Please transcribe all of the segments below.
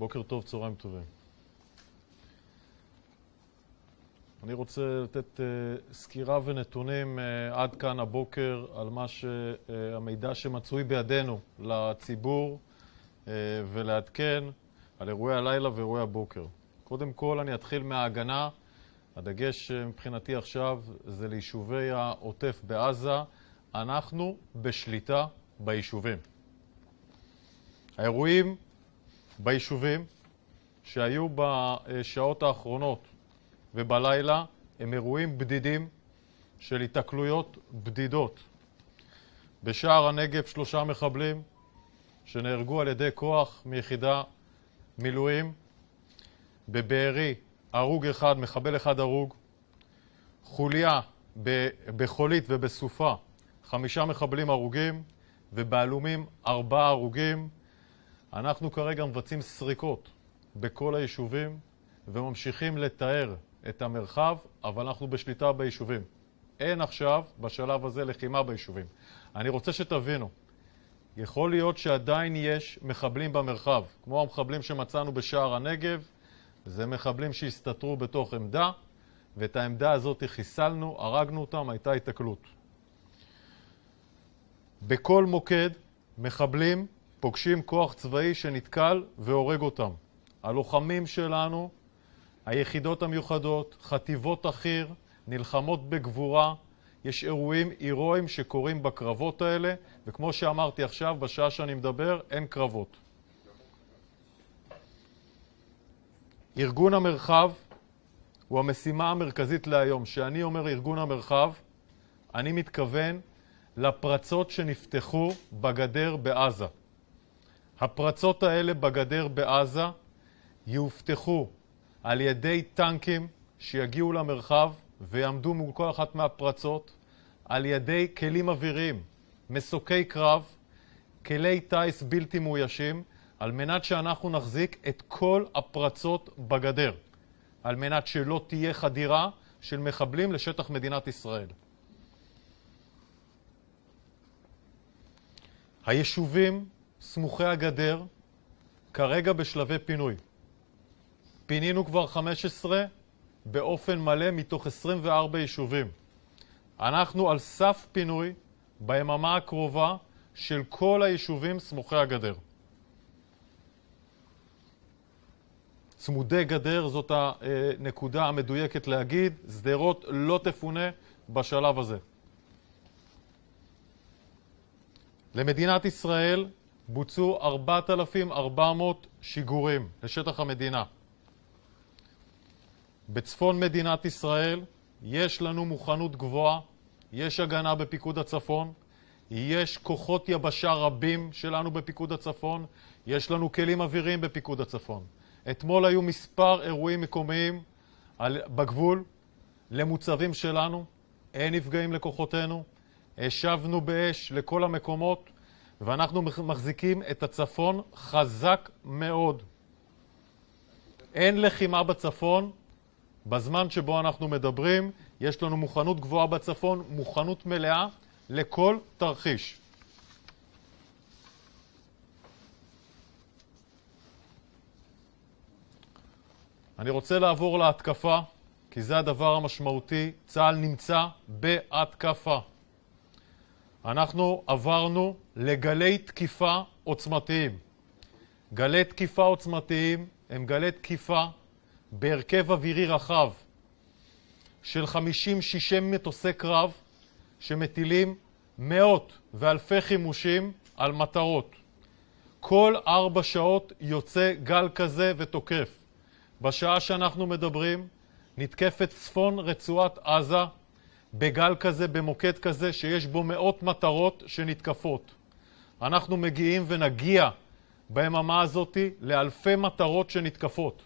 בוקר טוב, צהריים טובים. אני רוצה לתת סקירה ונתונים עד כאן הבוקר על המידע שמצוי בידינו לציבור ולעדכן על אירועי הלילה ואירועי הבוקר. קודם כל אני אתחיל מההגנה. הדגש מבחינתי עכשיו זה ליישובי העוטף בעזה. אנחנו בשליטה ביישובים. האירועים ביישובים שהיו בשעות האחרונות ובלילה הם אירועים בדידים של התקלויות בדידות. בשער הנגב 3 מחבלים שנהרגו על ידי כוח מיחידה מילואים. בבארי הרוג אחד, מחבל אחד הרוג. חוליה בחולית ובסופה 5 מחבלים הרוגים, ובעלומים 4 הרוגים. אנחנו כרגע מבצעים סריקות בכל היישובים וממשיכים לתאר את המרחב, אבל אנחנו בשליטה ביישובים. אין עכשיו בשלב הזה לחימה ביישובים. אני רוצה שתבינו, יכול להיות שעדיין יש מחבלים במרחב, כמו המחבלים שמצאנו בשער הנגב. זה מחבלים שהסתתרו בתוך עמדה, ואת העמדה הזאת חיסלנו, הרגנו אותם, הייתה התקלות. בכל מוקד מחבלים פוגשים כוח צבאי שנתקל והורג אותם. הלוחמים שלנו, היחידות המיוחדות, חטיבות החי"ר, נלחמות בגבורה. יש אירועים הירואיים שקורים בקרבות האלה, וכמו שאמרתי עכשיו, בשעה שאני מדבר, אין קרבות. ארגון המרחב הוא המשימה המרכזית להיום. שאני אומר ארגון המרחב, אני מתכוון לפרצות שנפתחו בגדר בעזה. הפרצות האלה בגדר בעזה יופתחו על ידי טנקים שיגיעו למרחב ויעמדו מול כל אחת מהפרצות, על ידי כלים אוויריים, מסוקי קרב, כלי טייס בלתי מאוישים, על מנת שאנחנו נחזיק את כל הפרצות בגדר, על מנת שלא תהיה חדירה של מחבלים לשטח מדינת ישראל. היישובים סמוכי הגדר כרגע בשלבי פינוי. פינינו כבר 15 באופן מלא מתוך 24 יישובים. אנחנו על סף פינוי ביממה הקרובה של כל היישובים סמוכי הגדר. צמודי גדר זאת הנקודה המדויקת להגיד. שדרות לא תפונה בשלב הזה. למדינת ישראל בוצעו 4,400 שיגורים לשטח המדינה. בצפון מדינת ישראל יש לנו מוכנות גבוהה, יש הגנה בפיקוד הצפון, יש כוחות יבשה רבים שלנו בפיקוד הצפון, יש לנו כלים אוויריים בפיקוד הצפון. אתמול היו מספר אירועים מקומיים בגבול למוצבים שלנו, אין נפגעים לכוחותינו, השבנו באש לכל המקומות, ואנחנו מחזיקים את הצפון חזק מאוד. אין לחימה בצפון. בזמן שבו אנחנו מדברים, יש לנו מוכנות גבוהה בצפון, מוכנות מלאה לכל תרחיש. אני רוצה לעבור להתקפה, כי זה הדבר המשמעותי. צה"ל נמצא בהתקפה. אנחנו עברנו לגלי תקיפה עוצמתיים. גלי תקיפה עוצמתיים הם גלי תקיפה בהרכב אווירי רחב של 50-60 מטוסי קרב שמטילים מאות ואלפי חימושים על מטרות. כל 4 שעות יוצא גל כזה ותוקף. בשעה שאנחנו מדברים נתקפת צפון רצועת עזה בגל כזה, במוקד כזה שיש בו מאות מטרות שנתקפות. אנחנו מגיעים ונגיע ביממה הזאת לאלפי מטרות שנתקפות.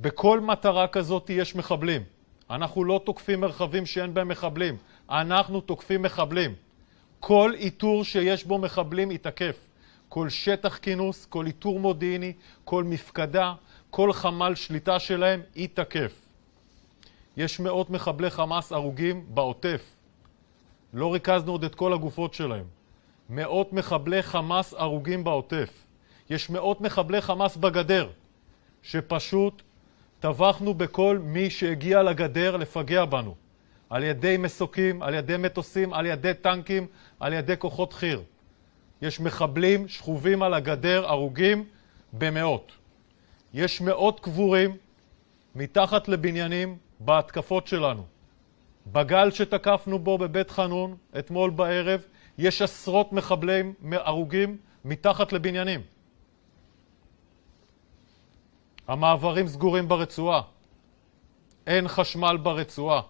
בכל מטרה כזאת יש מחבלים. אנחנו לא תוקפים מרחבים שאין בהם מחבלים. אנחנו תוקפים מחבלים. כל איתור שיש בו מחבלים יתקף. כל שטח כינוס, כל איתור מודיעיני, כל מפקדה, כל חמ"ל שליטה שלהם יתקף. יש מאות מחבלי חמאס הרוגים בעוטף. לא ריכזנו עוד את כל הגופות שלהם. מאות מחבלי חמאס הרוגים בעוטף. יש מאות מחבלי חמאס בגדר, שפשוט טבחנו בכל מי שהגיע לגדר לפגע בנו. על ידי מסוקים, על ידי מטוסים, על ידי טנקים, על ידי כוחות חי"ר. יש מחבלים שכובים על הגדר, הרוגים במאות. יש מאות קבורים מתחת לבניינים בהתקפות שלנו. בגל שתקפנו בו בבית חנון, אתמול בערב, יש עשרות מחבלים הרוגים מתחת לבניינים. המעברים סגורים ברצועה. אין חשמל ברצועה.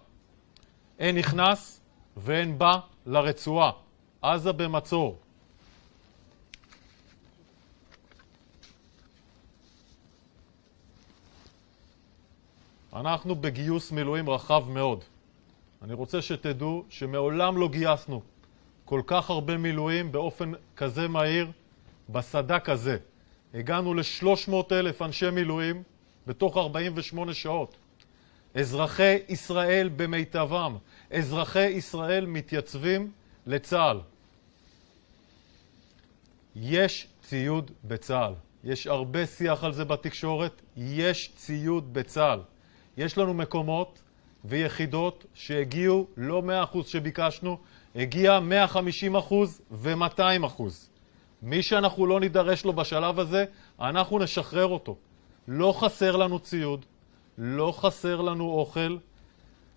אין נכנס ואין בא לרצועה. עזה במצור. אנחנו בגיוס מילואים רחב מאוד. אני רוצה שתדעו שמעולם לא גייסנו כל כך הרבה מילואים באופן כזה מהיר בסדק הזה. הגענו ל-300,000 אנשי מילואים בתוך 48 שעות. אזרחי ישראל במיטבם, אזרחי ישראל מתייצבים לצה"ל. יש ציוד בצה"ל. יש הרבה שיח על זה בתקשורת. יש ציוד בצה"ל. יש לנו מקומות ויחידות שהגיעו לא 100% שביקשנו, הגיע 150% ו-200%. מי שאנחנו לא נידרש לו בשלב הזה, אנחנו נשחרר אותו. לא חסר לנו ציוד, לא חסר לנו אוכל,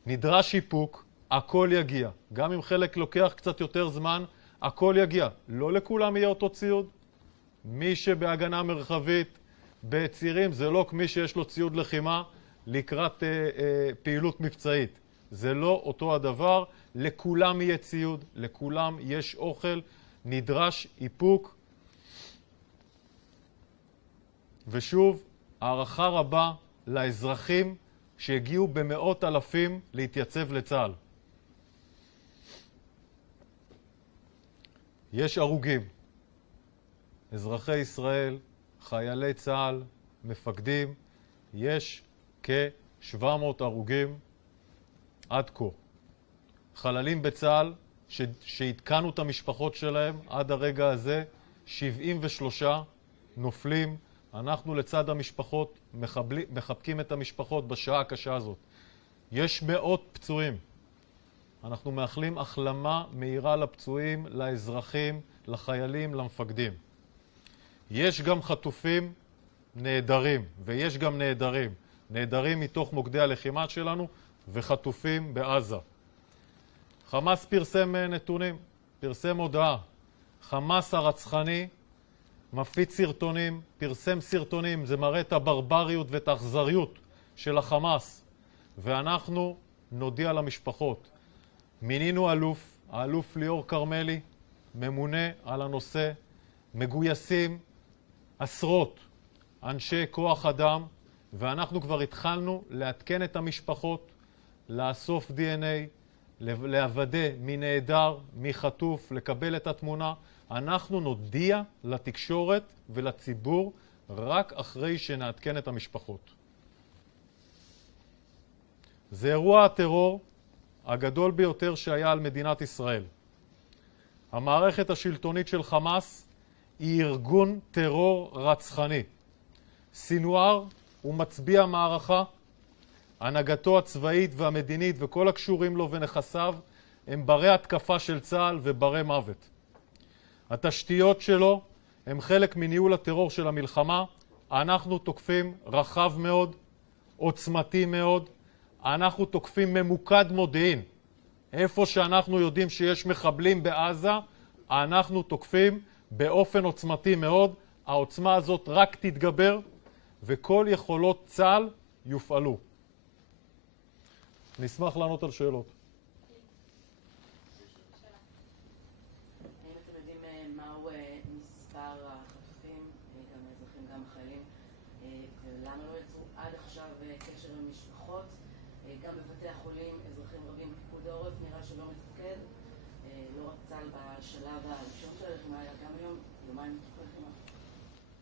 נדרש איפוק, הכל יגיע. גם אם חלק לוקח קצת יותר זמן, הכל יגיע. לא לכולם יהיה אותו ציוד. מי שבהגנה מרחבית בצירים זה לא כמי שיש לו ציוד לחימה לקראת פעילות מבצעית. זה לא אותו הדבר. לכולם יהיה ציוד, לכולם יש אוכל, נדרש איפוק. ושוב, הערכה רבה לאזרחים שהגיעו במאות אלפים להתייצב לצה"ל. יש הרוגים. אזרחי ישראל, חיילי צה"ל, מפקדים, יש כ-700 הרוגים עד כה. חללים בצה"ל שהתקנו את המשפחות שלהם עד הרגע הזה, 73 נופלים. אנחנו לצד המשפחות מחבקים את המשפחות בשעה הקשה הזאת. יש מאות פצועים. אנחנו מאחלים החלמה מהירה לפצועים, לאזרחים, לחיילים, למפקדים. יש גם חטופים נהדרים, ויש גם נהדרים. נהדרים מתוך מוקדי הלחימה שלנו וחטופים בעזה. חמאס פרסם נתונים, פרסם הודעה. חמאס הרצחני מפיץ סרטונים, פרסם סרטונים, זה מראה את הברבריות ואת האכזריות של החמאס. ואנחנו נודיע למשפחות. מינינו אלוף, האלוף ליאור קרמלי, ממונה על הנושא, מגויסים עשרות אנשי כוח אדם, ואנחנו כבר התחלנו לעדכן את המשפחות, לאסוף DNA, להוודא מי נעדר, מי חטוף, לקבל את התמונה. אנחנו נודיע לתקשורת ולציבור רק אחרי שנעדכן את המשפחות. זה אירוע הטרור הגדול ביותר שהיה על מדינת ישראל. המערכת השלטונית של חמאס היא ארגון טרור רצחני. סינואר הוא מצביע מערכה, הנהגתו הצבאית והמדינית וכל הקשורים לו ונכסיו הם ברי התקפה של צה"ל וברי מוות. התשתיות שלו הם חלק מניהול הטרור של המלחמה. אנחנו תוקפים רחב מאוד, עוצמתי מאוד. אנחנו תוקפים ממוקד מודיעין. איפה שאנחנו יודעים שיש מחבלים בעזה, אנחנו תוקפים באופן עוצמתי מאוד. העוצמה הזאת רק תתגבר וכל יכולות צה"ל יופעלו. נשמח לענות על שאלות. האם אתם יודעים מהו מספר החטופים, גם האזרחים, גם החיילים, ולמה לא יצרו עד עכשיו קשר עם משפחות? גם בבתי החולים, אזרחים רבים בפיקוד העורף נראה שלא מתפקד, לא רק צה"ל בשלב הראשון של הלחימה, אלא גם היום, יומיים מתוך הלחימה.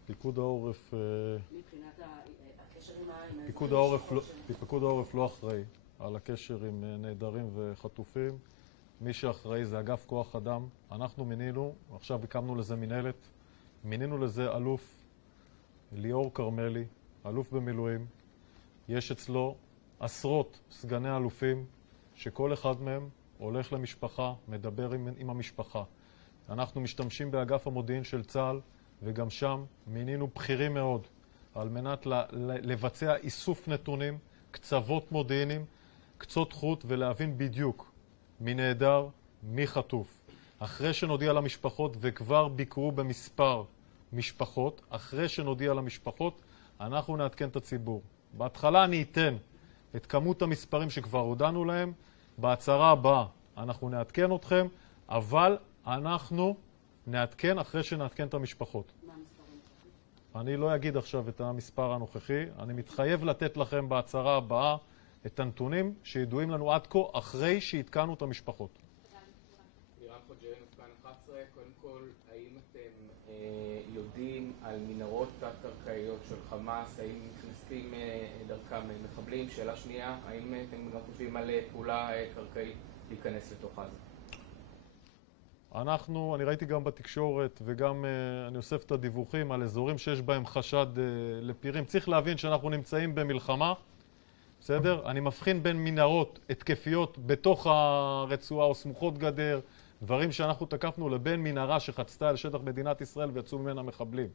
פיקוד העורף... מבחינת הקשר עם פיקוד העורף לא אחראי על הקשר עם נעדרים וחטופים. מי שאחראי זה אגף כוח אדם. אנחנו מינינו, עכשיו הקמנו לזה מנהלת, מינינו לזה אלוף ליאור כרמלי, אלוף במילואים. יש אצלו עשרות סגני אלופים, שכל אחד מהם הולך למשפחה, מדבר עם המשפחה. אנחנו משתמשים באגף המודיעין של צה"ל, וגם שם מינינו בכירים מאוד, על מנת לבצע איסוף נתונים, קצוות מודיעינים, קצות חוט, ולהבין בדיוק מי נהדר, מי חטוף. אחרי שנודיע למשפחות, וכבר ביקרו במספר משפחות, אחרי שנודיע למשפחות, אנחנו נעדכן את הציבור. בהתחלה אני אתן את כמות המספרים שכבר הודענו להם, בהצהרה הבאה אנחנו נעדכן אתכם, אבל אנחנו נעדכן אחרי שנעדכן את המשפחות. מה המספרים? אני לא אגיד עכשיו את המספר הנוכחי, אני מתחייב לתת לכם בהצהרה הבאה את הנתונים שידועים לנו עד כה אחרי שהתקנו את המשפחות. לירן חוג'רי, מפכ"ל 11, קודם כל, האם אתם יודעים על מנהרות תת-קרקעיות של חמאס, האם נכנסים דרכם מחבלים? שאלה שנייה, האם אתם גם חושבים על פעולה קרקעית להיכנס לתוך עזה? אני ראיתי גם בתקשורת וגם אני אוסף את הדיווחים על אזורים שיש בהם חשד לפירים. צריך להבין שאנחנו נמצאים במלחמה, בסדר? אני מבחין בין מנהרות התקפיות בתוך הרצועה או סמוכות גדר, דברים שאנחנו תקפנו, לבין מנהרה שחצתה על שטח מדינת ישראל ויצאו ממנה מחבלים.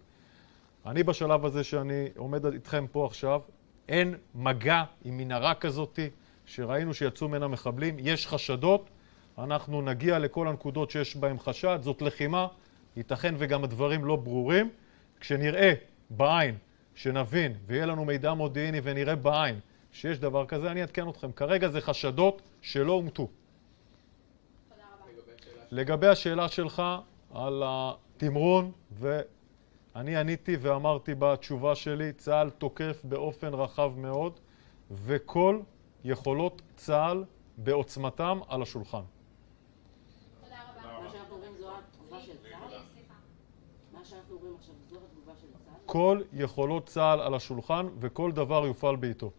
אני בשלב הזה שאני עומד איתכם פה עכשיו, אין מגע עם מנהרה כזאת שראינו שיצאו ממנה מחבלים. יש חשדות, אנחנו נגיע לכל הנקודות שיש בהם חשד, זאת לחימה, ייתכן וגם הדברים לא ברורים. כשנראה בעין, שנבין ויהיה לנו מידע מודיעיני ונראה בעין שיש דבר כזה, אני אעדכן אתכם. כרגע זה חשדות שלא אומתו. לגבי השאלה שלך על התמרון, ואני עניתי ואמרתי בתשובה שלי, צה"ל תוקף באופן רחב מאוד, וכל יכולות צה"ל בעוצמתם על השולחן. מה שאנחנו אומרים זו התגובה של צה"ל? מה שאנחנו אומרים עכשיו זו התגובה של צה"ל? כל יכולות צה"ל על השולחן, וכל דבר יופעל בעיתו.